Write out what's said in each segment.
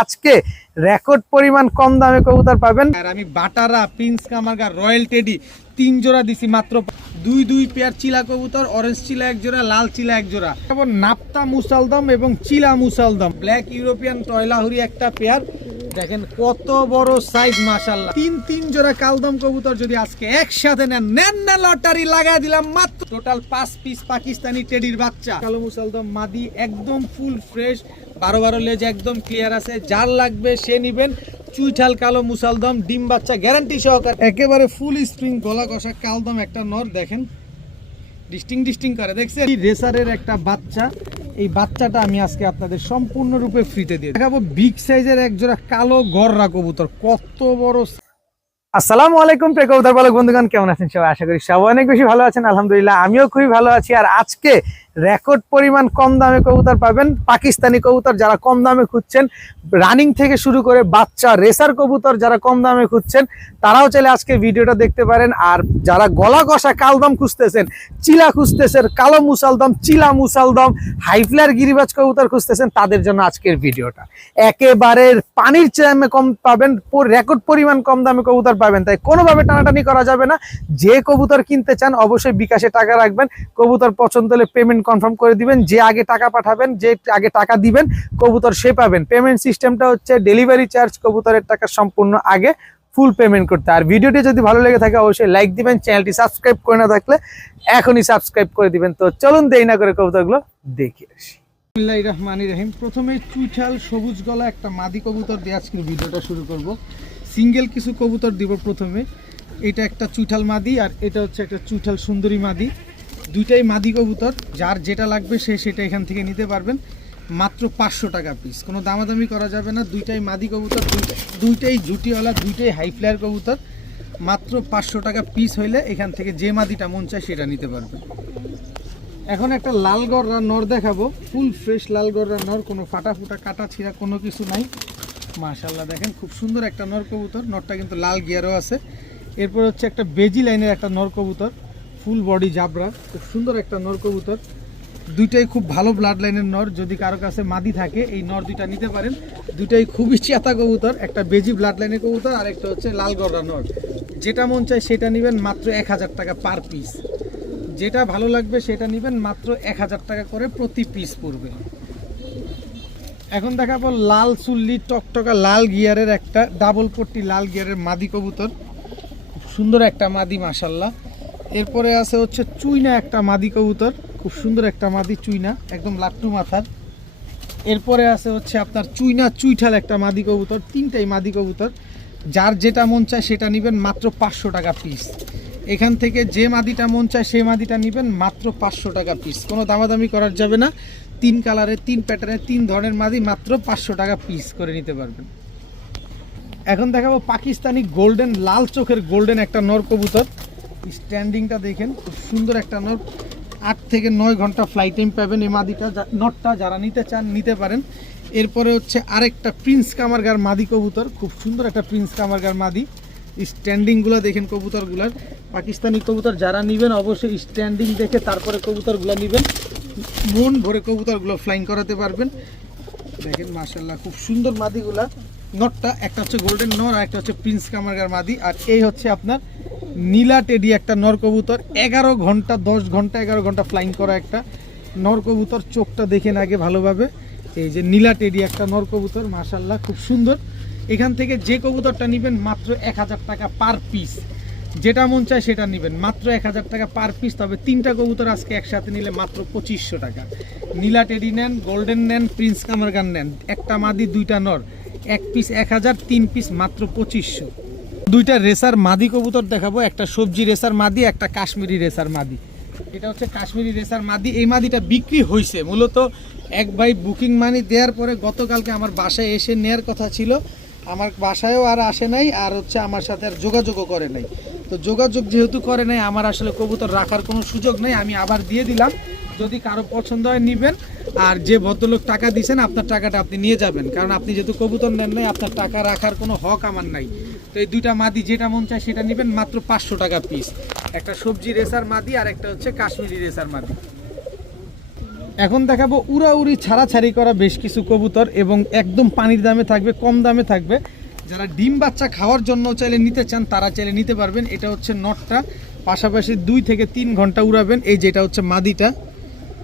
আজকে রেকর্ড পরিমাণ কম দামে কবুতর পাবেন। আর আমি বাটারা, প্রিন্স কামারগা, রয়্যাল টেডি 3 জোড়া দিছি মাত্র। দুই পেয়ার চিলা কবুতর, অরেঞ্জ চিলা এক জোড়া, লাল চিলা এক জোড়া, এবং নাপ্তা মুসালদম এবং চিলা মুসালদম, ব্ল্যাক ইউরোপিয়ান টয়লাহুরি একটা পেয়ার। দেখেন কত বড় সাইজ, মাশাআল্লাহ। তিন জোড়া কালদম কবুতর যদি আজকে একসাথে নেন না লটারি লাগাই দিলাম মাত্র। টোটাল 5 পিস পাকিস্তানি টেডির বাচ্চা, কালো মুসালদম মাদি, একদম ফুল ফ্রেশ, 12 লেজ একদম ক্লিয়ার আছে। যার লাগবে সে নিবেন। চুইঠাল কালো মুসালদম, ডিম বাচ্চা গ্যারান্টি সহকারে, একেবারে ফুল স্প্রিং গলা কষা কালদম একটা নর। দেখেন ডিস্টিং করে, দেখছেন রেসারের একটা বাচ্চা। এই বাচ্চাটা আমি আজকে আপনাদের সম্পূর্ণরূপে ফ্রিতে দিয়ে দেখাবো। বিগ সাইজের এক জোড়া কালো গররা কবুতর, কত বড়। আসসালামু আলাইকুম প্রিয় কবুতর পালক বন্ধুগণ, কেমন আছেন সবাই? আশা করি সবাই অনেক বেশি ভালো আছেন। আলহামদুলিল্লাহ আমিও খুবই ভালো আছি। আর আজকে রেকর্ড পরিমাণ কম দামে কবুতর পাবেন। পাকিস্তানি কবুতর যারা কম দামে খুঁজছেন, রানিং থেকে শুরু করে বাচ্চা রেসার কবুতর যারা কম দামে খুঁজছেন, তারাও চাইলে আজকে ভিডিওটা দেখতে পারেন। আর যারা গলা কষা কালদম খুঁজতেছেন, চিলা খুঁজতেছেন, কালো মুসালদম, চিলা মুসালদম, হাইফ্লার গিরিবাজ কবুতর খুঁজতেছেন, তাদের জন্য আজকের ভিডিওটা। একেবারে পানির দামে কম পাবেন, রেকর্ড পরিমাণ কম দামে কবুতর পাবেন। তাই কোনোভাবে টানাটানি করা যাবে না। যে কবুতর কিনতে চান অবশ্যই বিকাশে টাকা রাখবেন। কবুতর পছন্দ হলে পেমেন্ট কনফার্ম করে দিবেন। যে আগে টাকা পাঠাবেন, যে আগে টাকা দিবেন কবুতর সে পাবেন। পেমেন্ট সিস্টেমটা হচ্ছে ডেলিভারি চার্জ, কবুতরের টাকা সম্পূর্ণ আগে ফুল পেমেন্ট করতে। আর ভিডিওটি যদি ভালো লেগে থাকে অবশ্যই লাইক দিবেন। চ্যানেলটি সাবস্ক্রাইব করে না থাকলে এখনই সাবস্ক্রাইব করে দিবেন। তো চলুন দেরি না করে কবুতরগুলো দেখে আসি। বিসমিল্লাহির রহমানির রহিম। প্রথমে চুইঠাল সবুজ গলা একটা মাদি কবুতর দিয়ে আজকের ভিডিওটা শুরু করব। সিঙ্গেল কিছু কবুতর দিব প্রথমে। এটা একটা চুইঠাল মাদি, আর এটা হচ্ছে একটা চুইঠাল সুন্দরী মাদি। দুইটাই মাদি কবুতর, যার যেটা লাগবে সে সেটা এখান থেকে নিতে পারবেন। মাত্র 500 টাকা পিস, কোনো দামাদামি করা যাবে না। দুইটাই মাদি কবুতর, দুইটাই ঝুটিওয়ালা, দুইটাই হাই ফ্লায়ার কবুতর। মাত্র 500 টাকা পিস হইলে এখান থেকে যে মাদিটা মন চায় সেটা নিতে পারবেন। এখন একটা লাল গররা নর দেখাবো, ফুল ফ্রেশ লাল গররা নর, কোনো ফাটা ফুটা কাটা ছিঁড়া কোনো কিছু নাই। মাশাআল্লাহ দেখেন খুব সুন্দর একটা নর কবুতর। নরটা কিন্তু লাল গিয়ারও আছে। এরপর হচ্ছে একটা বেজি লাইনের একটা নর কবুতর, ফুল বডি জাবরা, খুব সুন্দর একটা নর কবুতর। দুইটাই খুব ভালো ব্লাড লাইনের নর। যদি কারো কাছে মাদি থাকে এই নর দুইটা নিতে পারেন। দুইটাই খুবই চেতা কবুতর, একটা বেজি ব্লাড লাইনের কবুতর আর একটা হচ্ছে লাল গররা নর। যেটা মন চায় সেটা নেবেন, মাত্র 1000 টাকা পার পিস। যেটা ভালো লাগবে সেটা নেবেন, মাত্র 1000 টাকা করে প্রতি পিস পড়বে। এখন দেখাবো লাল চুল্লি টকটকা লাল গিয়ারের একটা ডাবল পট্টি লাল গিয়ারের মাদি কবুতর, খুব সুন্দর একটা মাদি মাশাআল্লাহ। এরপরে আছে হচ্ছে চুইনা একটা মাদি কবুতর, খুব সুন্দর একটা মাদি চুইনা, একদম লাট্টু মাথার। এরপরে আছে হচ্ছে আপনার চুইনা চুইঠাল একটা মাদি কবুতর, তিনটাই মাদি কবুতর। যার যেটা মন চায় সেটা নেবেন, মাত্র 500 টাকা পিস। এখান থেকে যে মাদিটা মন চায় সেই মাদিটা নেবেন, মাত্র 500 টাকা পিস, কোনো দামাদামি করার যাবে না। 3 কালারের 3 প্যাটার্নের 3 ধরনের মাদি, মাত্র 500 টাকা পিস করে নিতে পারবেন। এখন দেখাবো পাকিস্তানি গোল্ডেন, লাল চোখের গোল্ডেন একটা নর কবুতর। স্ট্যান্ডিংটা দেখেন, খুব সুন্দর একটা নর। 8 থেকে 9 ঘন্টা ফ্লাই টাইম পাবেন এই মাদিটা, নটটা যারা নিতে চান নিতে পারেন। এরপরে হচ্ছে আরেকটা প্রিন্স কামারগার মাদি কবুতর, খুব সুন্দর একটা প্রিন্স কামারগার মাদি। স্ট্যান্ডিংগুলো দেখেন কবুতরগুলার। পাকিস্তানি কবুতর যারা নেবেন অবশ্যই স্ট্যান্ডিং দেখে তারপরে কবুতরগুলো নেবেন। মন ভরে কবুতরগুলো ফ্লাইং করাতে পারবেন। দেখেন মাশাআল্লাহ খুব সুন্দর মাদিগুলা। নটটা একটা হচ্ছে গোল্ডেন নর আর একটা হচ্ছে প্রিন্স কামারগার মাদি। আর এই হচ্ছে আপনার নীলা টেডি একটা নর কবুতর, 11 ঘন্টা 10 ঘন্টা 11 ঘন্টা ফ্লাইং করা একটা নর কবুতর। চোখটা দেখেন আগে ভালোভাবে। এই যে নীলা টেডি একটা নর কবুতর মাশাআল্লাহ খুব সুন্দর। এখান থেকে যে কবুতরটা নেবেন মাত্র 1000 টাকা পার পিস। যেটা মন চায় সেটা নেবেন, মাত্র 1000 টাকা পার পিস। তবে 3টা কবুতর আজকে একসাথে নিলে মাত্র 2500 টাকা। নীলা টেডি নেন, গোল্ডেন নেন, প্রিন্স কামারগান নেন, একটা মাদি 2টা নর, 1 পিস 1000, 3 পিস মাত্র 2500। দুইটা রেসার মাদি কবুতর দেখাবো, একটা সবজি রেসার মাদি, একটা কাশ্মীরি রেসার মাদি। এটা হচ্ছে কাশ্মীরি রেসার মাদি। এই মাদিটা বিক্রি হয়েছে, মূলত এক ভাই বুকিং মানি দেওয়ার পরে গতকালকে আমার বাসায় এসে নেয়ার কথা ছিল। আমার বাসায়ও আর আসে নাই, আর হচ্ছে আমার সাথে আর যোগাযোগও করে নাই। তো যোগাযোগ যেহেতু করে নাই, আমার আসলে কবুতর রাখার কোনো সুযোগ নেই। আমি আবার দিয়ে দিলাম, যদি কারো পছন্দ হয় নেবেন। আর যে ভদ্রলোক টাকা দিয়েছেন আপনার টাকাটা আপনি নিয়ে যাবেন, কারণ আপনি যেহেতু কবুতর নেন নাই, আপনার টাকা রাখার কোনো হক আমার নাই। তো এই দুইটা মাদি যেটা মন চায় সেটা নেবেন, মাত্র 500 টাকা পিস। একটা সবজি রেসার মাদি আর একটা হচ্ছে কাশ্মীরি রেসার মাদি। এখন দেখাবো উড়াউড়ি ছাড়াছাড়ি করা বেশ কিছু কবুতর এবং একদম পানির দামে থাকবে, কম দামে থাকবে। যারা ডিম বাচ্চা খাওয়ার জন্য চাইলে নিতে চান তারা চাইলে নিতে পারবেন। এটা হচ্ছে নটটা, পাশাপাশি 2 থেকে 3 ঘন্টা উড়াবেন। এই যেটা হচ্ছে মাদিটা,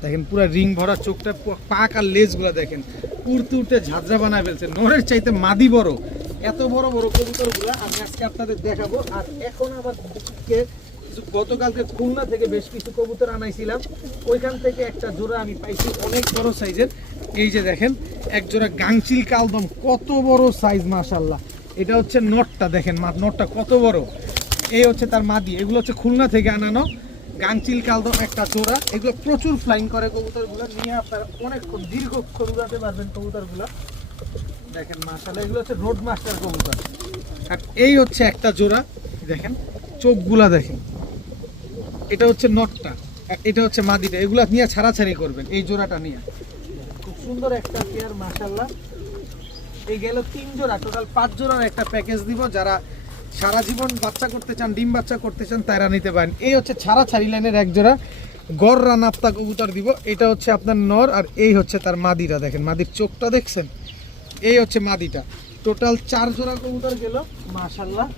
দেখেন পুরো রিং ভরা চোখটা, পাক আর লেজগুলো দেখেন উড়তে উড়তে ঝাঁঝরা বানায় ফেলছে। নরের চাইতে মাদি বড়। এত বড় বড় কবুতরগুলো আমি আজকে আপনাদের দেখাবো। আর এখন আমার গতকালকে খুলনা থেকে বেশ কিছু কবুতর আনাইছিলাম, ওইখান থেকে একটা জোড়া আমি পাইছি অনেক বড় সাইজের। এই যে দেখেন এক জোড়া গাংচিল কালদম, কত বড় সাইজ মাশাআল্লাহ। এটা হচ্ছে নটটা, দেখেন নটটা কত বড়। এই হচ্ছে তার মাদি। এগুলো হচ্ছে খুলনা থেকে আনানো গাংচিল কালদম একটা জোড়া। এগুলো প্রচুর ফ্লাইং করে কবুতরগুলো, নিয়ে আপনারা অনেকক্ষণ দীর্ঘক্ষণ উড়াতে পারবেন কবুতরগুলো। দেখেন মাশাআল্লাহ, এগুলো হচ্ছে রোড মাস্টার কবুতর। আর এই হচ্ছে একটা জোড়া, দেখেন চোখগুলা দেখেন। এটা হচ্ছে নটটা, এটা হচ্ছে মাদিটা। এগুলা নিয়ে ছাড়াছাড়ি করবেন, এই জোড়াটা নিয়ে। খুব সুন্দর একটা পেয়ার মাশাআল্লাহ। এই গেল 3 জোড়া, টোটাল 5 জোড়ার একটা প্যাকেজ দিব। যারা সারা জীবন বাচ্চা করতে চান, ডিম বাচ্চা করতে চান, তারা নিতে পারেন। এই হচ্ছে ছাড়াছাড়ি লাইনের এক জোড়া গররা নাপ্তা কবুতর দিব। এটা হচ্ছে আপনার নর, আর এই হচ্ছে তার মাদিটা। দেখেন মাদির চোখটা দেখছেন। এই হচ্ছে মাদিটা। টোটাল 4 জোড়া কবুতর গেল মাশাআল্লাহ।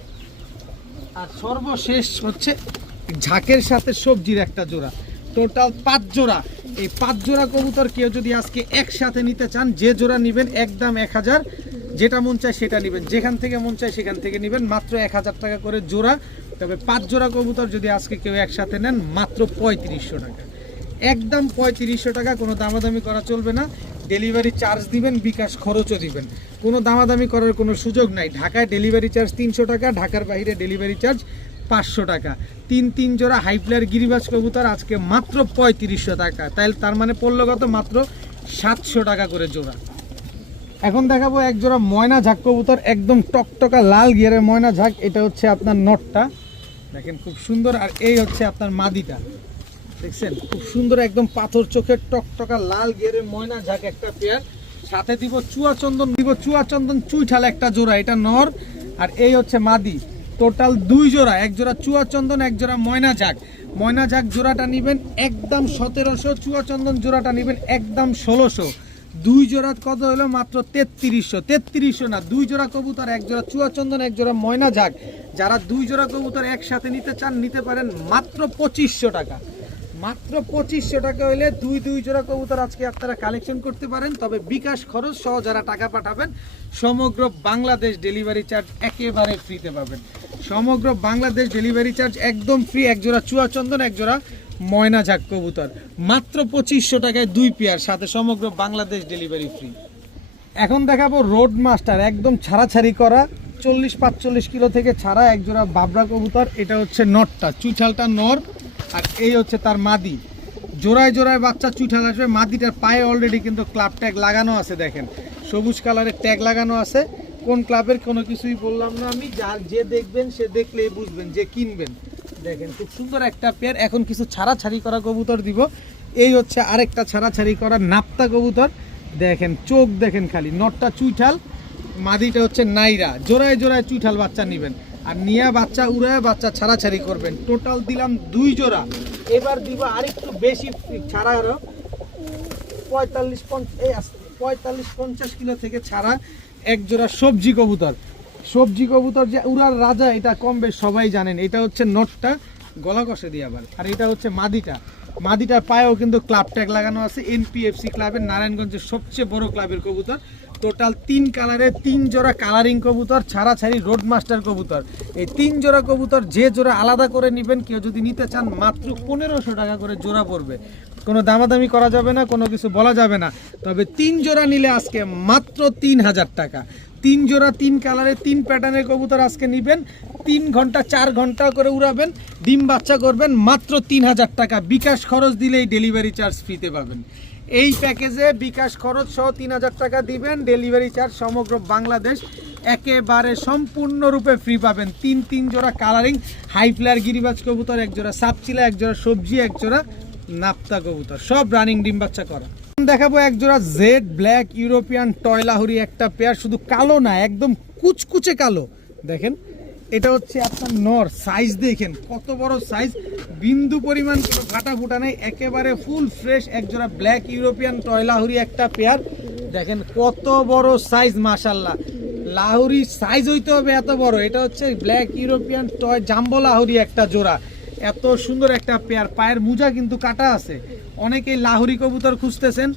আর সর্বশেষ হচ্ছে ঝাঁকের সাথে সবজির একটা জোড়া, টোটাল 5 জোড়া। এই 5 জোড়া কবুতর কেউ যদি আজকে একসাথে নিতে চান, যে জোড়া নেবেন একদম 1000, যেটা মন চায় সেটা নেবেন, যেখান থেকে মন চায় সেখান থেকে নেবেন, মাত্র 1000 টাকা করে জোড়া। তবে 5 জোড়া কবুতর যদি আজকে কেউ একসাথে নেন, মাত্র 3500 টাকা, একদম 3500 টাকা। কোনো দামাদামি করা চলবে না। ডেলিভারি চার্জ দিবেন, বিকাশ খরচও দিবেন, কোনো দামাদামি করার কোনো সুযোগ নাই। ঢাকায় ডেলিভারি চার্জ 300 টাকা, ঢাকার বাইরে ডেলিভারি চার্জ 500 টাকা। 3 জোড়া হাইফ্লায়ার গিরিবাজ কবুতর আজকে মাত্র 3500 টাকা। তার মানে পড়লো কত? মাত্র 700 টাকা করে জোড়া। এখন দেখাবো এক জোড়া ময়না ঝাঁক কবুতর, একদম টকটকা লাল গিয়ারের ময়না ঝাঁক। এটা হচ্ছে আপনার নটটা, দেখেন খুব সুন্দর। আর এই হচ্ছে আপনার মাদিটা, দেখছেন খুব সুন্দর, একদম পাথর চোখের টকটকা লাল গিয়ারের ময়না ঝাঁক একটা পেয়ার। সাথে দিব চুয়াচন্দন চুইঠাল একটা জোড়া, এটা নর। আর এই হচ্ছে মাদি। টোটাল 2 জোড়া, এক জোড়া চুয়াচন্দন, এক জোড়া ময়না ঝাঁক। ময়না ঝাঁক জোড়াটা নেবেন একদম 1700, চুয়াচন্দন জোড়াটা নেবেন একদম 1600। 2 জোড়া কত হলো? মাত্র 3300 না, 2 জোড়া কবুতর, এক জোড়া চুয়াচন্দন, এক জোড়া ময়না ঝাঁক। যারা 2 জোড়া কবুতর একসাথে নিতে চান নিতে পারেন মাত্র 2500 টাকা। মাত্র 2500 টাকা হলে 2 জোড়া কবুতর আজকে আপনারা কালেকশন করতে পারেন। তবে বিকাশ খরচ সহ যারা টাকা পাঠাবেন, সমগ্র বাংলাদেশ ডেলিভারি চার্জ একেবারে ফ্রিতে পাবেন। সমগ্র বাংলাদেশ ডেলিভারি চার্জ একদম ফ্রি। এক জোড়া চুয়াচন্দন, এক জোড়া ময়না ঝাঁক কবুতর মাত্র 2500 টাকায় 2 পেয়ার, সাথে সমগ্র বাংলাদেশ ডেলিভারি ফ্রি। এখন দেখাবো রোড মাস্টার, একদম ছাড়াছাড়ি করা 40-45 কিলো থেকে ছাড়া এক জোড়া বাবরা কবুতর। এটা হচ্ছে নটটা, চুইঠালটা নর। আর এই হচ্ছে তার মাদি। জোড়ায় জোড়ায় বাচ্চা চুইঠাল আসবে। মাদিটার পায়ে অলরেডি কিন্তু ক্লাব ট্যাগ লাগানো আছে, দেখেন সবুজ কালারের ট্যাগ লাগানো আছে। কোন ক্লাবের কোনো কিছুই বললাম না আমি, যার যে দেখবেন সে দেখলেই বুঝবেন, যে কিনবেন। দেখেন খুব সুন্দর একটা পেয়ার। এখন কিছু ছাড়াছাড়ি করা কবুতর দিব। এই হচ্ছে আরেকটা ছাড়াছাড়ি করা নাপ্তা কবুতর, দেখেন চোখ দেখেন খালি। নটটা চুইঠাল, মাদিটা হচ্ছে নাইরা। জোড়ায় জোড়ায় চুইঠাল বাচ্চা নেবেন, আর নিয়ে বাচ্চা উড়ায় বাচ্চা ছাড়াছাড়ি করবেন। টোটাল দিলাম 2 জোড়া, এবার দিব আরেকটু বেশি ছাড়া, আরো 45-50 কিলো থেকে ছাড়া এক জোড়া সবজি কবুতর। সবজি কবুতর যে উড়ার রাজা, এটা কম বেশ সবাই জানেন। এটা হচ্ছে নটটা, গলা কষে দিয়ে আবার। আর এটা হচ্ছে মাদিটা। মাদিটার পায়েও কিন্তু ক্লাব ট্যাগ লাগানো আছে, এনপিএফসি ক্লাবের, নারায়ণগঞ্জের সবচেয়ে বড় ক্লাবের কবুতর। টোটাল 3 কালারের 3 জোড়া কালারিং কবুতর, ছাড়াছাড়ি রোড মাস্টার কবুতর। এই 3 জোড়া কবুতর যে জোড়া আলাদা করে নেবেন, কেউ যদি নিতে চান মাত্র 1500 টাকা করে জোড়া পড়বে। কোনো দামাদামি করা যাবে না, কোনো কিছু বলা যাবে না। তবে 3 জোড়া নিলে আজকে মাত্র 3000 টাকা। 3 জোড়া 3 কালারের 3 প্যাটার্নের কবুতর আজকে নেবেন, 3 ঘন্টা 4 ঘন্টা করে উড়াবেন, ডিম বাচ্চা করবেন, মাত্র 3000 টাকা। বিকাশ খরচ দিলেই ডেলিভারি চার্জ ফ্রিতে পাবেন। এই প্যাকেজে বিকাশ খরচ সহ 3000 টাকা দিবেন, ডেলিভারি চার্জ সমগ্র বাংলাদেশ একেবারে সম্পূর্ণরূপে ফ্রি পাবেন। 3 জোড়া কালারিং হাইফ্লায়ার গিরিবাজ কবুতর, এক জোড়া সাপচিলা, এক জোড়া সবজি, এক জোড়া নাপ্তা কবুতর, সব রানিং ডিম বাচ্চা করা। দেখাবো এক জোড়া জেড ব্ল্যাক ইউরোপিয়ান টয়লাহুরি একটা পেয়ার, শুধু কালো না, একদম কুচকুচে কালো। দেখেন এটা হচ্ছে আপনার নর, সাইজ দেখেন কত বড় সাইজ, বিন্দু পরিমাণ কোনো ফাটা ফুটা নেই, একেবারে ফুল ফ্রেশ একজোড়া ব্ল্যাক ইউরোপিয়ান টয় লাহুরি একটা পেয়ার। দেখেন কত বড় সাইজ, মাশাল্লাহ। লাহুরি সাইজ হইতে হবে এত বড়। এটা হচ্ছে ব্ল্যাক ইউরোপিয়ান টয় জাম্বো লাহুরি একটা জোড়া, এত সুন্দর একটা পেয়ার। পায়ের মোজা কিন্তু কাটা আছে। অনেকেই লাহুরি কবুতর খুঁজতেছেন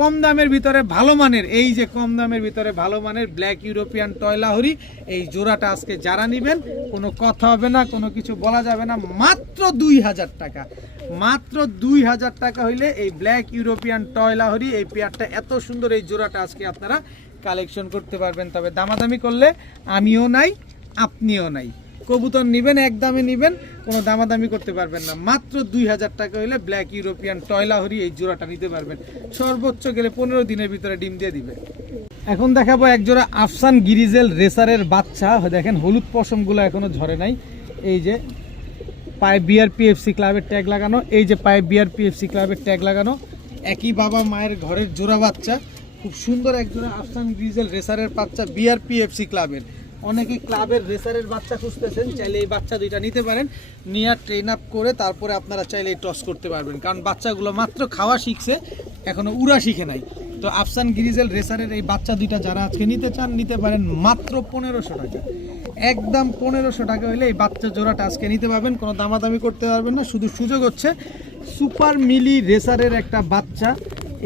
কম দামের ভিতরে ভালো মানের, এই যে কম দামের ভিতরে ভালো মানের ব্ল্যাক ইউরোপিয়ান টয় লাহুরি, এই জোড়াটা আজকে যারা নেবেন কোনো কথা হবে না, কোনো কিছু বলা যাবে না, মাত্র 2000 টাকা। মাত্র 2000 টাকা হইলে এই ব্ল্যাক ইউরোপিয়ান টয় লাহুরি এই পেয়ারটা, এত সুন্দর এই জোড়াটা আজকে আপনারা কালেকশন করতে পারবেন। তবে দামাদামি করলে আমিও নাই, আপনিও নাই। কবুতর নেবেন এক দামে নেবেন, কোনো দামাদামি করতে পারবেন না। মাত্র 2000 টাকা হলে ব্ল্যাক ইউরোপিয়ান টয় লাহুরি এই জোড়াটা নিতে পারবেন। সর্বোচ্চ গেলে 15 দিনের ভিতরে ডিম দিয়ে দিবে। এখন দেখাবো এক জোড়া আফসান গিরিজেল রেসারের বাচ্চা। দেখেন হলুদ পশমগুলো এখনো ঝরে নাই। এই যে পায়ে বিআরপিএফসি ক্লাবের ট্যাগ লাগানো, এই যে পায়ে বিআরপিএফসি ক্লাবের ট্যাগ লাগানো, একই বাবা মায়ের ঘরের জোড়া বাচ্চা। খুব সুন্দর এক জোড়া আফসান গিরিজেল রেসারের বাচ্চা, বিআরপিএফসি ক্লাবের। অনেকেই ক্লাবের রেসারের বাচ্চা খুঁজতেছেন, চাইলে এই বাচ্চা দুইটা নিতে পারেন। নিয়ে ট্রেন আপ করে তারপরে আপনারা চাইলে এই টস করতে পারবেন, কারণ বাচ্চাগুলো মাত্র খাওয়া শিখছে, এখনো উড়া শিখে নাই। তো আফসান গিরিজেল রেসারের এই বাচ্চা দুইটা যারা আজকে নিতে চান নিতে পারেন মাত্র 1500 টাকা। একদম 1500 টাকা হলে এই বাচ্চা জোড়াটা আজকে নিতে পারবেন, কোনো দামাদামি করতে পারবেন না। শুধু সুযোগ হচ্ছে সুপার মিলি রেসারের একটা বাচ্চা,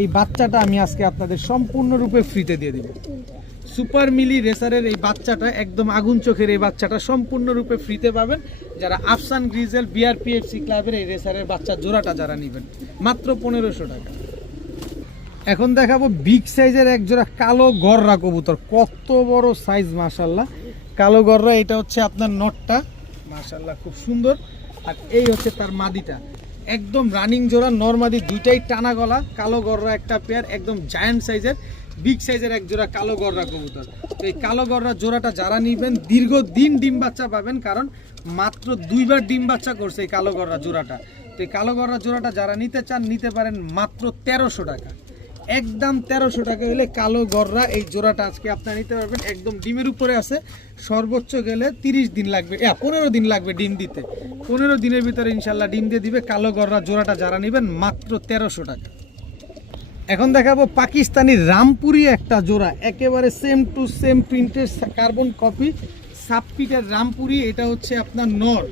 এই বাচ্চাটা আমি আজকে আপনাদের সম্পূর্ণরূপে ফ্রিতে দিয়ে দেব। সুপার মিলি রেসারের এই বাচ্চাটা একদম আগুন চোখের এই বাচ্চাটা সম্পূর্ণরূপে ফ্রিতে পাবেন যারা আফসান গ্রিজেল বিআরপিএফসি ক্লাবের এই রেসারের বাচ্চা জোড়াটা যারা নেবেন, মাত্র 1500 টাকা। এখন দেখাবো বিগ সাইজের এক জোড়া কালো গররা কবুতর, কত বড় সাইজ মাশাল্লাহ। কালো গররা, এটা হচ্ছে আপনার নটটা মাশাল্লাহ খুব সুন্দর, আর এই হচ্ছে তার মাদিটা। একদম রানিং জোড়া, নরমাদি দুইটাই টানা গলা। কালো গররা একটা পেয়ার, একদম জায়ান্ট সাইজের বিগ সাইজের এক জোড়া কালো গররা কবুতর। তো এই কালো গররা জোড়াটা যারা নেবেন দীর্ঘদিন ডিম বাচ্চা পাবেন, কারণ মাত্র 2বার ডিম বাচ্চা করছে এই কালো গররা জোড়াটা। তো এই কালো গররা জোড়াটা যারা নিতে চান নিতে পারেন মাত্র 1300 টাকা। একদম 1300 টাকা হলে কালো গররা এই জোড়াটা আজকে আপনারা নিতে পারবেন। একদম ডিমের উপরে আছে, সর্বোচ্চ গেলে 30 দিন লাগবে, 15 দিন লাগবে ডিম দিতে। 15 দিনের ভিতরে ইনশাল্লাহ ডিম দিয়ে দিবে। কালো গররা জোড়াটা যারা নেবেন মাত্র 1300 টাকা। এখন দেখাবো পাকিস্তানি রামপুরি একটা জোড়া, একেবারে সেম টু সেম প্রিন্টের কার্বন কপি সাবপিটের রামপুরি। এটা হচ্ছে আপনার নর,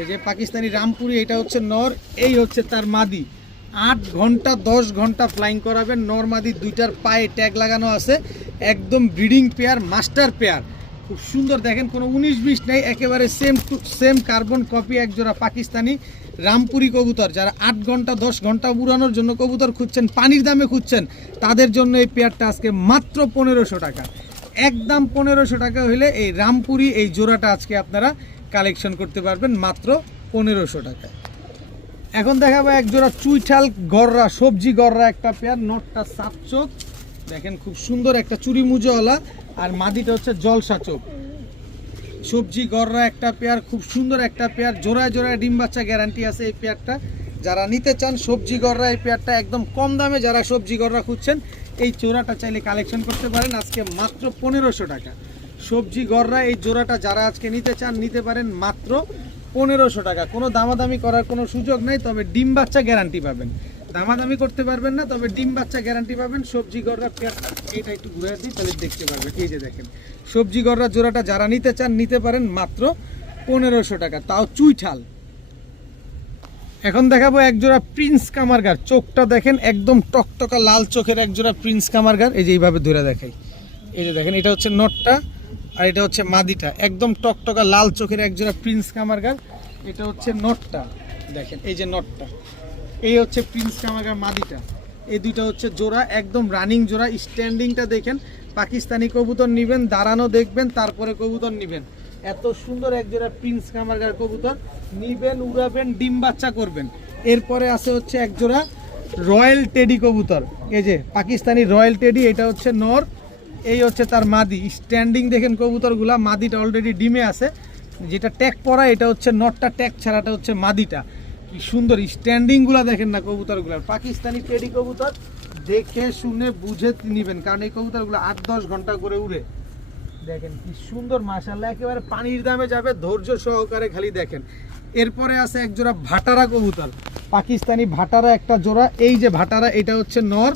এই যে পাকিস্তানি রামপুরি, এটা হচ্ছে নর, এই হচ্ছে তার মাদি। 8 ঘন্টা 10 ঘন্টা ফ্লাইং করাবেন। নর মাদি দুইটার পায়ে ট্যাগ লাগানো আছে, একদম ব্রিডিং পেয়ার, মাস্টার পেয়ার, খুব সুন্দর। দেখেন কোনো 19-20 নেই, একেবারে same to same carbon copy এক জোড়া পাকিস্তানি রামপুরি কবুতর। যারা 8 ঘন্টা 10 ঘন্টা উড়ানোর জন্য কবুতর খুঁজছেন, পানির দামে খুঁজছেন, তাদের জন্য এই পেয়ারটা আজকে মাত্র 1500 টাকা। একদম 1500 টাকা হলে এই রামপুরি এই জোড়াটা আজকে আপনারা কালেকশন করতে পারবেন মাত্র 1500 টাকা। এখন দেখাবো এক জোড়া চুইঠাল গররা, সবজি গররা একটা পেয়ার। নটটা সাত চোখ, দেখেন খুব সুন্দর একটা চুরি মুজোওয়ালা, আর মাদিটা হচ্ছে জলসা চোখ। সবজি গররা একটা পেয়ার, খুব সুন্দর একটা পেয়ার, জোড়ায় জোড়ায় ডিম বাচ্চা গ্যারান্টি আছে এই পেয়ারটা। যারা নিতে চান সবজি গররা এই পেয়ারটা একদম কম দামে, যারা সবজি গররা খুঁজছেন এই জোড়াটা চাইলে কালেকশন করতে পারেন আজকে মাত্র 1500 টাকা। সবজি গররা এই জোড়াটা যারা আজকে নিতে চান নিতে পারেন মাত্র 1500 টাকা। কোনো দামাদামি করার কোনো সুযোগ নেই, তবে ডিম বাচ্চা গ্যারান্টি পাবেন। দামাদামি করতে পারবেন না, তবে ডিম বাচ্চা গ্যারান্টি পাবেন। সবজি গররা পেয়ারটা এটা একটু ঘুরে দিই, তাহলে দেখতে পারবেন। এই যে দেখেন সবজি গররা জোড়াটা যারা নিতে চান নিতে পারেন মাত্র 1500 টাকা, তাও চুইঠাল। এখন দেখাবো এক জোড়া প্রিন্স কামারগার, চোখটা দেখেন একদম টকটকা লাল চোখের এক জোড়া প্রিন্স কামারগার। এই যে এইভাবে ধরে দেখাই, এই যে দেখেন এটা হচ্ছে নটটা, আর এটা হচ্ছে মাদিটা। একদম টকটকা লাল চোখের এক জোড়া প্রিন্স কামারগার, এটা হচ্ছে নটটা। দেখেন এই যে নটটা, এই হচ্ছে প্রিন্স কামারগার মাদিটা। এই দুইটা হচ্ছে জোড়া, একদম রানিং জোড়া। স্ট্যান্ডিংটা দেখেন, পাকিস্তানি কবুতর নেবেন দাঁড়ানো দেখবেন তারপরে কবুতর নেবেন। এত সুন্দর এক জোড়া প্রিন্স কামারগার কবুতর নিবেন, উড়াবেন, ডিম বাচ্চা করবেন। এরপরে আছে হচ্ছে এক জোড়া রয়্যাল টেডি কবুতর, এই যে পাকিস্তানি রয়্যাল টেডি, এটা হচ্ছে নর, এই হচ্ছে তার মাদি। স্ট্যান্ডিং দেখেন কবুতরগুলা, মাদিটা অলরেডি ডিমে আছে, যেটা ট্যাগ পরা এটা হচ্ছে নটটা, ট্যাগ ছাড়াটা হচ্ছে মাদিটা। কি সুন্দর স্ট্যান্ডিংগুলা দেখেন না কবুতরগুলার। পাকিস্তানি টেডি কবুতর দেখে শুনে বুঝে নিবেন, কারণ এই কবুতরগুলো 8-10 ঘন্টা করে উড়ে। দেখেন কি সুন্দর, মাশাআল্লাহ একেবারে পানির দামে যাবে, ধৈর্য সহকারে খালি দেখেন। এরপরে আছে এক জোড়া ভাটারা কবুতর, পাকিস্তানি ভাটারা একটা জোড়া। এই যে ভাটারা, এটা হচ্ছে নর,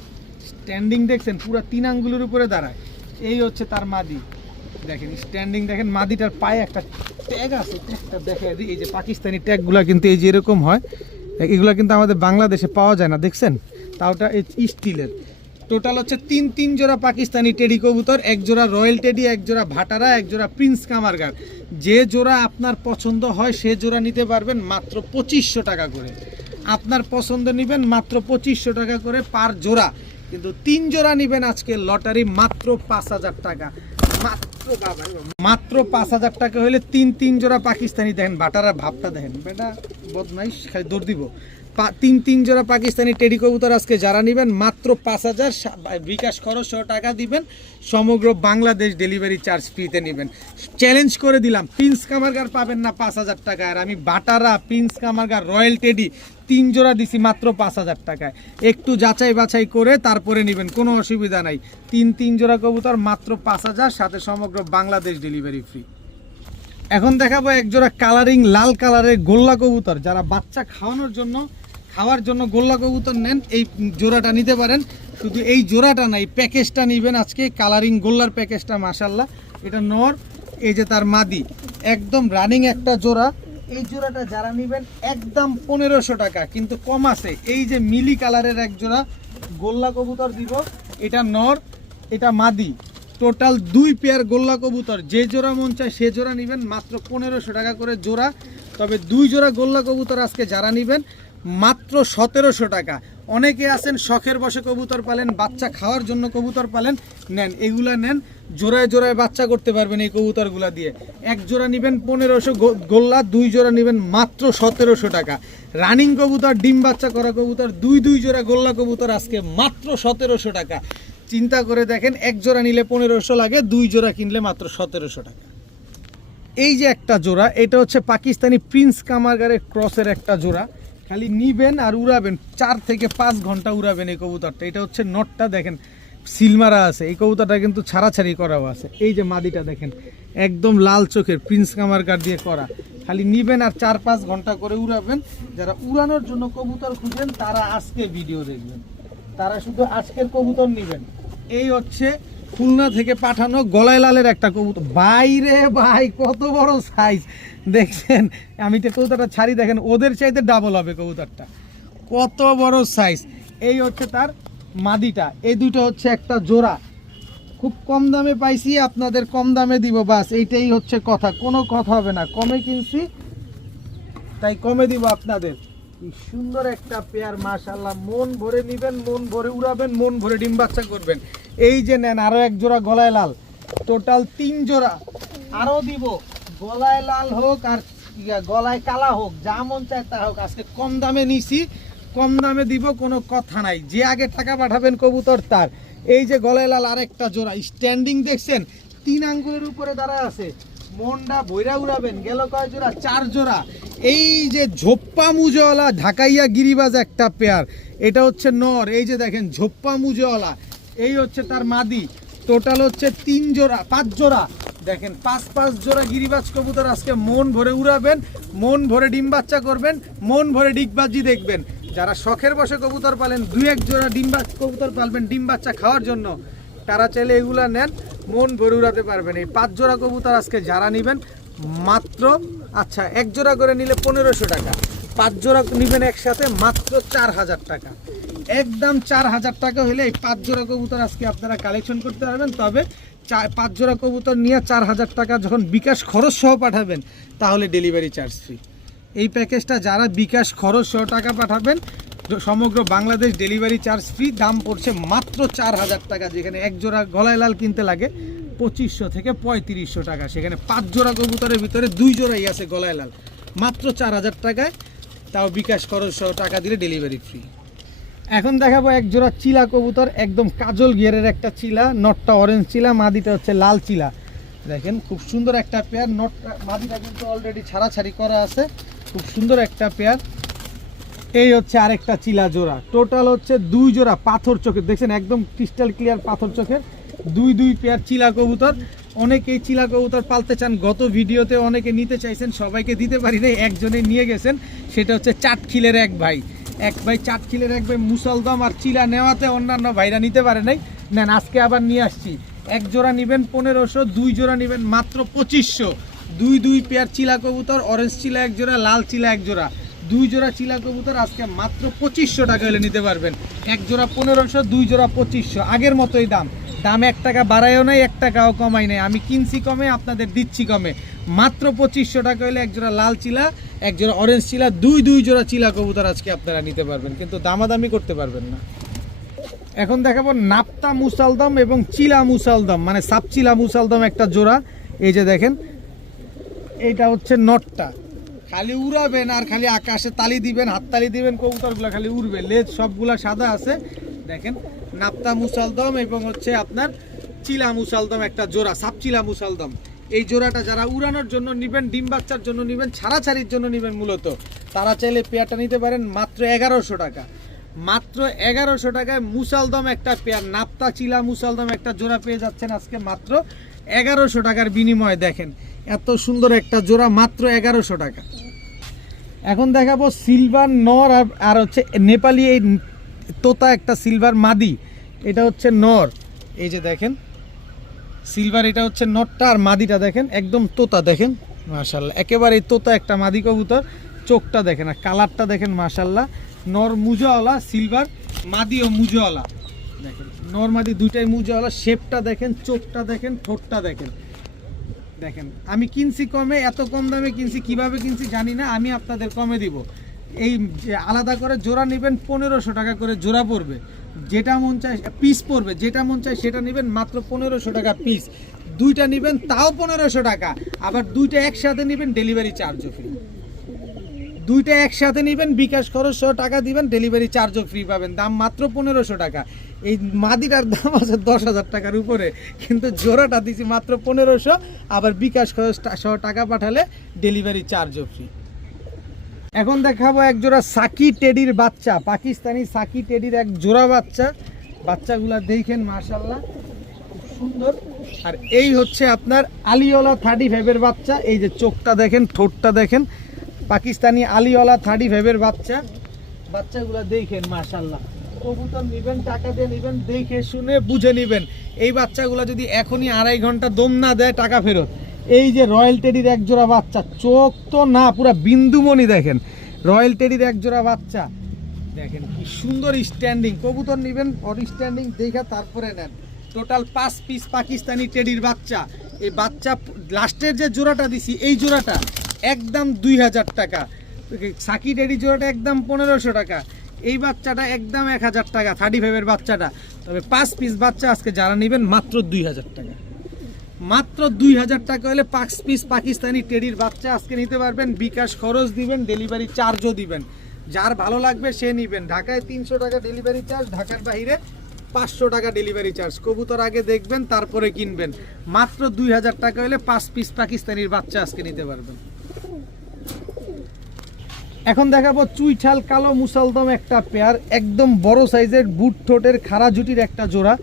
স্ট্যান্ডিং দেখছেন পুরো 3 আঙ্গুলের উপরে দাঁড়ায়। এই হচ্ছে তার মাদি, দেখেন স্ট্যান্ডিং দেখেন। মাদিটার পায়ে একটা ট্যাগ আছে, ট্যাগটা দেখে দিই। এই যে পাকিস্তানি ট্যাগগুলো কিন্তু এই যে এরকম হয়, এগুলো কিন্তু আমাদের বাংলাদেশে পাওয়া যায় না, দেখছেন, তাওটা স্টিলের। টোটাল হচ্ছে তিন জোড়া পাকিস্তানি টেডি কবুতর, এক জোড়া রয়্যাল টেডি, এক জোড়া ভাটারা, এক জোড়া প্রিন্স কামারগার। যে জোড়া আপনার পছন্দ হয় সে জোড়া নিতে পারবেন মাত্র 2500 টাকা করে। আপনার পছন্দ নেবেন মাত্র 2500 টাকা করে পার জোড়া। কিন্তু 3 জোড়া নেবেন আজকে লটারি মাত্র 5000 টাকা, মাত্র 5000 টাকা হলে তিন জোড়া পাকিস্তানি। দেখেন ভাটারা ভাবটা দেখেন, বেটা বদমাইশ খালি দৌড় দিব। তিন জোড়া পাকিস্তানি টেডি কবুতর আজকে যারা নেবেন মাত্র 5000, বিকাশ খরচ 100 টাকা দিবেন, সমগ্র বাংলাদেশ ডেলিভারি চার্জ ফ্রিতে নেবেন। চ্যালেঞ্জ করে দিলাম, প্রিন্স কামারগার পাবেন না 5000 টাকায়, আর আমি ভাটারা, প্রিন্স কামারগার, রয়্যাল টেডি 3 জোড়া দিছি মাত্র 5000 টাকায়। একটু যাচাই বাছাই করে তারপরে নেবেন, কোনো অসুবিধা নাই। তিন জোড়া কবুতর মাত্র 5000, সাথে সমগ্র বাংলাদেশ ডেলিভারি ফ্রি। এখন দেখাবো এক জোড়া কালারিং লাল কালারের গোল্লা কবুতর। যারা বাচ্চা খাওয়ার জন্য গোল্লা কবুতর নেন, এই জোড়াটা নিতে পারেন। শুধু এই জোড়াটা নাই, প্যাকেজটা নেবেন আজকে, কালারিং গোল্লার প্যাকেজটা। মাশাআল্লাহ এটা নর, এই যে তার মাদি, একদম রানিং একটা জোড়া। এই জোড়াটা যারা নেবেন একদম 1500 টাকা, কিন্তু কম আছে। এই যে মিলি কালারের এক জোড়া গোল্লা কবুতর দিব, এটা নর, এটা মাদি, টোটাল 2 পেয়ার গোল্লা কবুতর। যে জোড়া মন চায় সে জোড়া নেবেন মাত্র 1500 টাকা করে জোড়া। তবে 2 জোড়া গোল্লা কবুতর আজকে যারা নেবেন মাত্র 1700 টাকা। অনেকে আছেন শখের বসে কবুতর পালেন, বাচ্চা খাওয়ার জন্য কবুতর পালেন, নেন এগুলা নেন, জোড়ায় জোড়ায় বাচ্চা করতে পারবেন এই কবুতরগুলা দিয়ে। এক জোড়া নেবেন 1500 গোল্লা, 2 জোড়া নেবেন মাত্র 1700 টাকা। রানিং কবুতর, ডিম বাচ্চা করা কবুতর, 2 জোড়া গোল্লা কবুতর আজকে মাত্র 1700 টাকা। চিন্তা করে দেখেন, এক জোড়া নিলে 1500 লাগে, 2 জোড়া কিনলে মাত্র 1700 টাকা। এই যে একটা জোড়া, এটা হচ্ছে পাকিস্তানি প্রিন্স কামারগারের ক্রসের একটা জোড়া। খালি নিবেন আর উড়াবেন, 4 থেকে 5 ঘন্টা উড়াবেন এই কবুতরটা। এটা হচ্ছে নটটা, দেখেন সিলমারা আছে, এই কবুতরটা কিন্তু ছাড়াছাড়ি করাও আছে। এই যে মাদিটা দেখেন, একদম লাল চোখের, প্রিন্স কামারগার দিয়ে করা। খালি নিবেন আর 4-5 ঘন্টা করে উড়াবেন। যারা উড়ানোর জন্য কবুতর খুঁজেন তারা আজকে ভিডিও দেখবেন, তারা শুধু আজকের কবুতর নেবেন। এই হচ্ছে খুলনা থেকে পাঠানো গলায় লালের একটা কবুতর। বাইরে ভাই কত বড় সাইজ দেখছেন, আমি তো কবুতরটা ছাড়ি, দেখেন ওদের চাইতে ডাবল হবে কবুতরটা, কত বড় সাইজ। এই হচ্ছে তার মাদিটা, এই দুটো হচ্ছে একটা জোড়া। খুব কম দামে পাইছি, আপনাদের কম দামে দিব, বাস এইটাই হচ্ছে কথা, কোনো কথা হবে না। কমে কিনছি তাই কমে দিব আপনাদের। কি সুন্দর একটা পেয়ার, মাশাআল্লাহ, মন ভরে নিবেন, মন ভরে উড়াবেন, মন ভরে ডিম বাচ্চা করবেন। এই যে নেন আরো এক জোড়া গলায় লাল, টোটাল 3 জোড়া আরো দিব। গলায় লাল হোক আর গলায় কালা হোক, যা মন চায় তা হোক, আজকে কম দামে নিছি, কম দামে দিব, কোনো কথা নাই। যে আগে টাকা পাঠাবেন কবুতর তার। এই যে গলায় লাল আরেকটা জোড়া, স্ট্যান্ডিং দেখছেন, 3 আঙ্গুলের উপরে দাঁড়া আছে, মনটা বইরা উড়াবেন। গেল কয় জোড়া? 4 জোড়া। এই যে ঝোপ্পা মুজওয়ালা ঢাকাইয়া গিরিবাজ একটা পেয়ার, এটা হচ্ছে নর। এই যে দেখেন ঝোপ্পা মুজওয়ালা, এই হচ্ছে তার মাদি। টোটাল হচ্ছে 3 জোড়া, 5 জোড়া, দেখেন 5 জোড়া গিরিবাজ কবুতর আজকে মন ভরে উড়াবেন, মন ভরে ডিম বাচ্চা করবেন, মন ভরে ডিগবাজি দেখবেন। যারা শখের বসে কবুতর পালেন, 2-1 জোড়া কবুতর পালবেন ডিম বাচ্চা খাওয়ার জন্য, তারা চাইলে এগুলা নেন, মন ভরে উড়াতে পারবেন। এই 5 জোড়া কবুতর আজকে যারা নেবেন মাত্র, আচ্ছা 1 জোড়া করে নিলে 1500 টাকা, 5 জোড়া নেবেন একসাথে মাত্র 4000 টাকা। একদম 4000 টাকা হলে এই 5 জোড়া কবুতর আজকে আপনারা কালেকশন করতে পারবেন। তবে 5 জোড়া কবুতর নিয়ে 4000 টাকা যখন বিকাশ খরচ সহ পাঠাবেন তাহলে ডেলিভারি চার্জ ফ্রি। এই প্যাকেজটা যারা বিকাশ খরচ সহ টাকা পাঠাবেন সমগ্র বাংলাদেশ ডেলিভারি চার্জ ফ্রি। দাম পড়ছে মাত্র 4000 টাকা, যেখানে 1 জোড়া গলায় লাল কিনতে লাগে 2500 থেকে 3500 টাকা, সেখানে 5 জোড়া কবুতরের ভিতরে 2 জোড়াই আছে গলায় লাল, মাত্র 4000 টাকায়, তাও বিকাশ খরচ সহ টাকা দিলে ডেলিভারি ফ্রি। এখন দেখাবো এক জোড়া চিলা কবুতর, একদম কাজল গিয়ারের একটা চিলা, নটটা অরেঞ্জ চিলা, মাদিটা হচ্ছে লাল চিলা। দেখেন খুব সুন্দর একটা পেয়ার, নটটা মাদিটা কিন্তু অলরেডি ছাড়াছাড়ি করা আছে, খুব সুন্দর একটা পেয়ার। এই হচ্ছে আরেকটা চিলা জোড়া, টোটাল হচ্ছে 2 জোড়া পাথর চোখের, দেখছেন একদম ক্রিস্টাল ক্লিয়ার পাথর চোখের। দুই পেয়ার চিলা কবুতর। অনেকেই চিলা কবুতর পালতে চান, গত ভিডিওতে অনেকে নিতে চাইছেন, সবাইকে দিতে পারি নাই, একজনে নিয়ে গেছেন, সেটা হচ্ছে চাটখিলের এক ভাই চাটখিলের এক ভাই মুসলদম আর চিলা নেওয়াতে অন্যান্য ভাইরা নিতে পারে নাই, নেন আজকে আবার নিয়ে আসছি। এক জোড়া নেবেন 1500, 2 জোড়া নেবেন মাত্র 2500। দুই পেয়ার চিলা কবুতর, অরেঞ্জ চিলা এক জোড়া, লাল চিলা এক জোড়া, 2 জোড়া চিলা কবুতর আজকে মাত্র 2500 টাকা হলে নিতে পারবেন। এক জোড়া 1500, 2 জোড়া 2500, আগের মতোই দাম 1 টাকা বাড়ায়ও নাই, 1 টাকাও কমাই নাই, আমি কিনছি কমে, আপনাদের দিচ্ছি কমে, মাত্র 2500 টাকা হলে এক জোড়া লাল চিলা, এক জোড়া অরেঞ্জ চিলা, দুই জোড়া চিলা কবুতর আজকে আপনারা নিতে পারবেন, কিন্তু দামাদামি করতে পারবেন না। এখন দেখাবো নাপ্তা মুসালদম এবং চিলা মুসালদম, মানে সাপচিলা মুসালদম একটা জোড়া। এই যে দেখেন, এইটা হচ্ছে নটটা, খালি উড়াবেন আর খালি আকাশে তালি দিবেন, হাততালি দিবেন, কবুতরগুলো খালি উড়বে, লেজ সবগুলা সাদা আছে। দেখেন নাপ্তা মুসালদম এবং হচ্ছে আপনার চিলা মুসালদম একটা জোড়া, সাপচিলা মুসালদম। এই জোড়াটা যারা উড়ানোর জন্য নেবেন, ডিম বাচ্চার জন্য নেবেন, ছাড়াছাড়ির জন্য নেবেন মূলত, তারা চাইলে পেয়ারটা নিতে পারেন মাত্র 1100 টাকা। মাত্র 1100 টাকায় মুসালদম একটা পেয়ার, নাপ্তা চিলা মুসালদম একটা জোড়া পেয়ে যাচ্ছেন আজকে মাত্র 1100 টাকার বিনিময়ে। দেখেন এত সুন্দর একটা জোড়া মাত্র 1100 টাকা। এখন দেখাবো সিলভার নর আর হচ্ছে নেপালি এই তোতা একটা সিলভার মাদি, এটা হচ্ছে নর। এই যে দেখেন সিলভার, এটা হচ্ছে নরটা, আর মাদিটা দেখেন একদম তোতা, দেখেন মাশাআল্লাহ একেবারে তোতা একটা মাদি কবুতর। চোখটা দেখেন আর কালারটা দেখেন মাশাআল্লাহ। নর মুজোওয়ালা, সিলভার মাদিও মুজোওয়ালা, দেখেন নর মাদি দুইটাই মুজোওয়ালা। শেপটা দেখেন, চোখটা দেখেন, ঠোঁটটা দেখেন। দেখেন আমি কিনছি কমে, এত কম দামে কিনছি, কিভাবে কিনছি জানি না, আমি আপনাদের কমে দিব। এই আলাদা করে জোড়া নেবেন 1500 টাকা করে জোড়া পড়বে, যেটা মন চায় পিস পড়বে, যেটা মন চায় সেটা নেবেন মাত্র 1500 টাকা পিস। দুইটা নেবেন তাও 1500 টাকা, আবার দুইটা একসাথে নেবেন ডেলিভারি চার্জও ফ্রি। দুইটা একসাথে নেবেন, বিকাশ খরচ সহ টাকা দিবেন, ডেলিভারি চার্জও ফ্রি পাবেন, দাম মাত্র 1500 টাকা। এই মাদিটার দাম আছে 10,000 টাকার উপরে, কিন্তু জোড়াটা দিচ্ছি মাত্র 1500, আবার বিকাশ খরচ সহ টাকা পাঠালে ডেলিভারি চার্জও ফ্রি। এখন দেখাবো এক জোড়া সাকি টেডির বাচ্চা, পাকিস্তানি সাকি টেডির এক জোড়া বাচ্চা। বাচ্চাগুলা দেখেন মাশাআল্লাহ খুব সুন্দর। আর এই হচ্ছে আপনার আলিওয়ালা 35-এর বাচ্চা, এই যে চোখটা দেখেন, ঠোঁটটা দেখেন, পাকিস্তানি আলিওয়ালা 35-এর বাচ্চা। বাচ্চাগুলা দেখেন মাশাআল্লাহ। কবুতর নেবেন টাকা দিয়ে নেবেন, দেখে শুনে বুঝে নেবেন। এই বাচ্চাগুলা যদি এখনই 2.5 ঘন্টা দম না দেয় টাকা ফেরত। এই যে রয়্যাল টেডির এক জোড়া বাচ্চা, চোখ তো না পুরা বিন্দুমণি, দেখেন রয়্যাল টেডির এক জোড়া বাচ্চা, দেখেন কি সুন্দর স্ট্যান্ডিং। কবুতর নেবেন ওর স্ট্যান্ডিং দেখে তারপরে নেন। টোটাল 5 পিস পাকিস্তানি টেডির বাচ্চা। এই বাচ্চা লাস্টের যে জোড়াটা দিছি, এই জোড়াটা একদম 2000 টাকা। সাকি টেডি জোড়াটা একদম 1500 টাকা, এই বাচ্চাটা একদম 1000 টাকা 35-এর বাচ্চাটা। তবে 5 পিস বাচ্চা আজকে যারা নেবেন মাত্র 2000 টাকা, মাত্র 2000 টাকা হলে 5 পিস পাকিস্তানি টেডির বাচ্চা আজকে নিতে পারবেন। বিকাশ খরচ দিবেন, ডেলিভারি চার্জও দিবেন, যার ভালো লাগবে সে নেবেন। ঢাকায় 300 টাকা ডেলিভারি চার্জ, ঢাকার বাইরে 500 টাকা ডেলিভারি চার্জ। কবুতর আগে দেখবেন তারপরে কিনবেন। মাত্র 2000 টাকা হলে 5 পিস পাকিস্তানির বাচ্চা আজকে নিতে পারবেন। এখন দেখাবো চুইঠাল কালো মুসালদম একটা পেয়ার, একদম বড় সাইজের বুট ঠোঁটের খাড়া জুটির একটা জোড়া।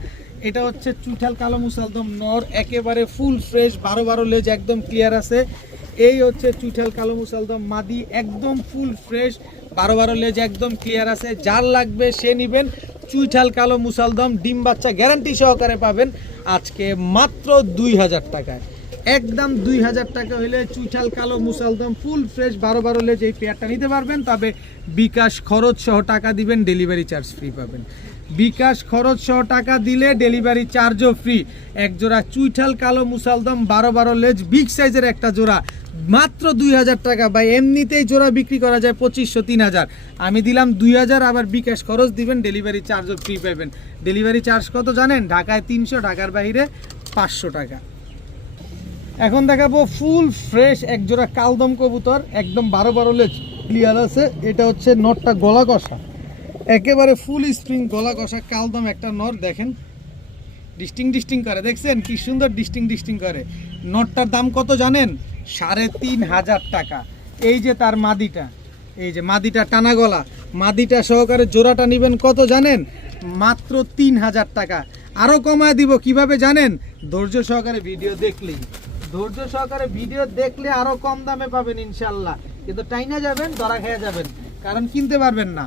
এটা হচ্ছে চুইঠাল কালো মুসালদম নর, একেবারে ফুল ফ্রেশ, 12 লেজ একদম ক্লিয়ার আছে। এই হচ্ছে চুইঠাল কালো মুসালদম মাদি, একদম ফুল ফ্রেশ, 12 লেজ একদম ক্লিয়ার আছে। যার লাগবে সে নেবেন। চুইঠাল কালো মুসালদম ডিম বাচ্চা গ্যারান্টি সহকারে পাবেন আজকে মাত্র 2000 টাকায়। একদম 2000 টাকা হলে চুইঠাল কালো মুসালদম ফুল ফ্রেশ 12 লেজ এই পেয়ারটা নিতে পারবেন। তবে বিকাশ খরচ সহ টাকা দিবেন, ডেলিভারি চার্জ ফ্রি পাবেন। বিকাশ খরচ সহ টাকা দিলে ডেলিভারি চার্জও ফ্রি। এক জোড়া চুইঠাল কালো মুসালদম 12 লেজ বিগ সাইজের একটা জোড়া মাত্র 2000 টাকা। ভাই এমনিতেই জোড়া বিক্রি করা যায় 2500 3000, আমি দিলাম 2000, আবার বিকাশ খরচ দিবেন, ডেলিভারি চার্জও ফ্রি পাবেন। ডেলিভারি চার্জ কত জানেন? ঢাকায় 300, ঢাকার বাইরে 500 টাকা। এখন দেখাবো ফুল ফ্রেশ এক জোড়া কালদম কবুতর, একদম 12 লেজ ক্লিয়ার আছে। এটা হচ্ছে নটটা গলা কষা, একেবারে ফুল স্প্রিং গলা কষা কালদম একটা নর। দেখেন ডিস্টিং করে, দেখছেন কি সুন্দর ডিস্টিং করে। নটটার দাম কত জানেন? 3500 টাকা। এই যে তার মাদিটা, এই যে মাদিটা টানা গলা, মাদিটা সহকারে জোড়াটা নেবেন কত জানেন? মাত্র 3000 টাকা। আরো কমায় দিব কিভাবে জানেন? ধৈর্য সহকারে ভিডিও দেখলেই, ধৈর্য সহকারে ভিডিও দেখলে আরো কম দামে পাবেন ইনশাল্লাহ। কিন্তু টাইনা যাবেন, ধরা খেয়ে যাবেন, কারণ কিনতে পারবেন না।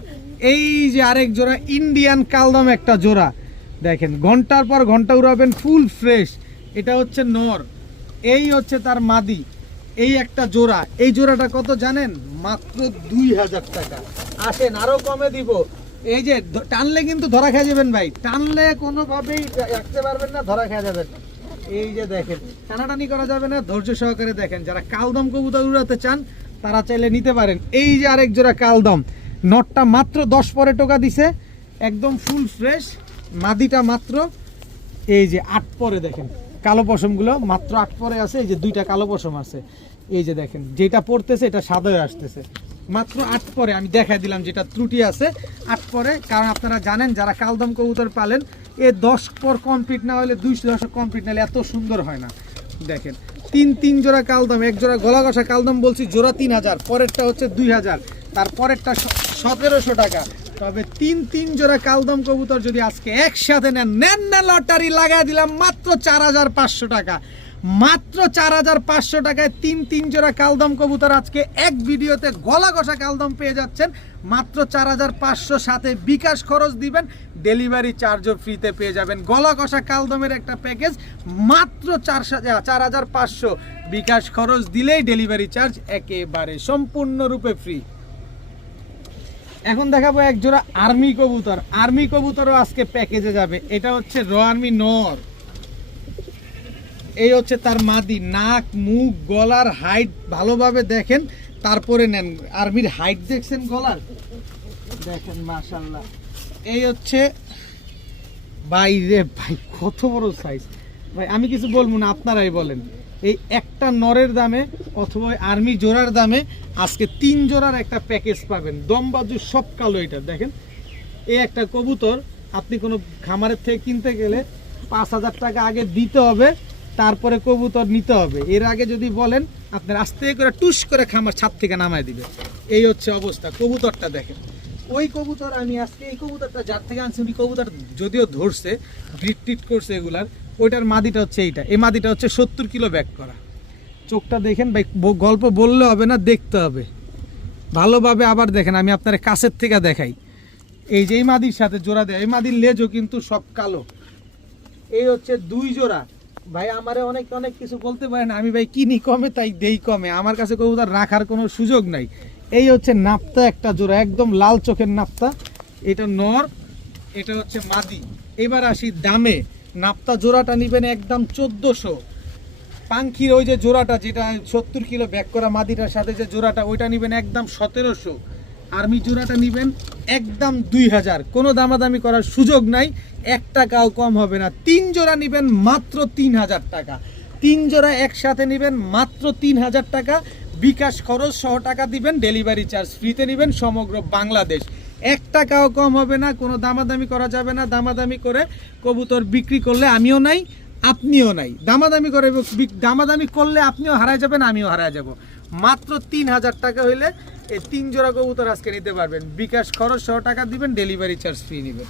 এই যে আরেক জোড়া ইন্ডিয়ান কালদম একটা জোড়া দেখেন, ঘন্টার পর ঘন্টা উড়াবেন, ফুল ফ্রেশ। এটা হচ্ছে নর, এই হচ্ছে তার মাদি। এই একটা জোড়া, এই জোড়াটা কত জানেন? মাত্র 2000 টাকা। আসেন আরো কমে দিব। এই যে টানলে কিন্তু ধরা খেয়ে যাবেন ভাই, টানলে কোনোভাবেই রাখতে পারবেন না, ধরা খেয়ে যাবেন। এই যে দেখেন, টানাটানি করা যাবে না, ধৈর্য সহকারে দেখেন। যারা কালদম কবুতর উড়াতে চান তারা চাইলে নিতে পারেন। এই যে আরেক জোড়া কালদম, নটটা মাত্র 10 পরে টোকা দিছে, একদম ফুল ফ্রেশ। মাদিটা মাত্র এই যে 8 পরে, দেখেন কালো পশমগুলো মাত্র 8 পরে আছে। এই যে 2টা কালো পশম আছে, এই যে দেখেন যেটা পড়তেছে এটা সাদা হয়ে আসতেছে, মাত্র 8 পরে। আমি দেখাই দিলাম যেটা ত্রুটি আছে 8 পরে, কারণ আপনারা জানেন যারা কালদম কবুতর পালেন, এ 10 পর কমপ্লিট না হলে 210 কমপ্লিট না হলে এত সুন্দর হয় না। দেখেন 3 জোড়া কালদম, এক জোড়া গলা কষা কালদম বলছি, জোড়া 3000, পরেরটা হচ্ছে 2000, তারপরেরটা 1700 টাকা। তবে 3 জোড়া কালদম কবুতর যদি আজকে একসাথে নেন না, লটারি লাগাই দিলাম মাত্র 4500 টাকা। মাত্র 4500 টাকায় 3 জোড়া কালদম কবুতর আজকে এক ভিডিওতে গলা কষা কালদম পেয়ে যাচ্ছেন মাত্র 4500। সাথে বিকাশ খরচ দিবেন, ডেলিভারি চার্জও ফ্রিতে পেয়ে যাবেন। গলা কষা কালদমের একটা প্যাকেজ মাত্র 4500, বিকাশ খরচ দিলেই ডেলিভারি চার্জ একেবারে সম্পূর্ণরূপে ফ্রি। এখন দেখাবো এক জোড়া আর্মি কবুতর। আর্মি কবুতরও আজকে প্যাকেজে যাবে। এটা হচ্ছে র আর্মি নর, এই হচ্ছে তার মাদি। নাক, মুখ, গলার হাইট ভালোভাবে দেখেন, তারপরে নেন। আর্মির হাইট দেখছেন গলার, দেখেন মাশাআল্লাহ। এই হচ্ছে বাইরে ভাই কত বড় সাইজ ভাই, আমি কিছু বলবো না, আপনারাই বলেন। এই একটা নরের দামে অথবা আর্মি জোড়ার দামে আজকে 3 জোড়ার একটা প্যাকেজ পাবেন। দমবাজু সব কালো। এটা দেখেন, এই একটা কবুতর আপনি কোনো খামারের থেকে কিনতে গেলে 5000 টাকা আগে দিতে হবে, তারপরে কবুতর নিতে হবে। এর আগে যদি বলেন আপনার আস্তে করে টুস করে খামার ছাদ থেকে নামায় দিবে। এই হচ্ছে অবস্থা। কবুতরটা দেখেন, ওই কবুতর আমি আজকে এই কবুতরটা যার থেকে আনছি উনি কবুতর যদিও ধরছে, ব্রিড টিট করছে এগুলার, ওইটার মাদিটা হচ্ছে এইটা। এই মাদিটা হচ্ছে 70 কিলো ব্যাক করা। চোখটা দেখেন ভাই, গল্প বললে হবে না, দেখতে হবে ভালোভাবে। আবার দেখেন, আমি আপনার কাছের থেকে দেখাই। এই যে এই মাদির সাথে জোড়া দেয়, এই মাদির লেজও কিন্তু সব কালো। এই হচ্ছে 2 জোড়া ভাই। আমারে অনেক কিছু বলতে পারেন, আমি ভাই কিনি কমে তাই দেই কমে, আমার কাছে কবুতর রাখার কোনো সুযোগ নাই। এই হচ্ছে নাপ্তা একটা জোড়া, একদম লাল চোখের নাপ্তা। এটা নর, এটা হচ্ছে মাদি। এবার আসি দামে। নাপ্তা জোড়াটা নিবেন একদম 1400। পাঙ্খির ওই যে জোড়াটা যেটা 70 কিলো ব্যাক করা মাদিটার সাথে যে জোড়াটা, ওইটা নিবেন একদম 1700। আর্মি জোড়াটা নিবেন একদম 2000। কোনো দামাদামি করার সুযোগ নাই, 1 টাকাও কম হবে না। 3 জোড়া নিবেন মাত্র 3000 টাকা। 3 জোড়া একসাথে নিবেন মাত্র 3000 টাকা। বিকাশ খরচ সহ টাকা দিবেন, ডেলিভারি চার্জ ফ্রিতে নিবেন সমগ্র বাংলাদেশ। 1 টাকাও কম হবে না, কোনো দামাদামি করা যাবে না। দামাদামি করে কবুতর বিক্রি করলে আমিও নাই, আপনিও নাই। দামাদামি করলে আপনিও হারায় যাবেন, আমিও হারায় যাব। মাত্র 3000 টাকা হইলে এই 3 জোড়া কবুতর আজকে নিতে পারবেন। বিকাশ খরচ সহ টাকা দিবেন, ডেলিভারি চার্জ ফ্রি নেবেন।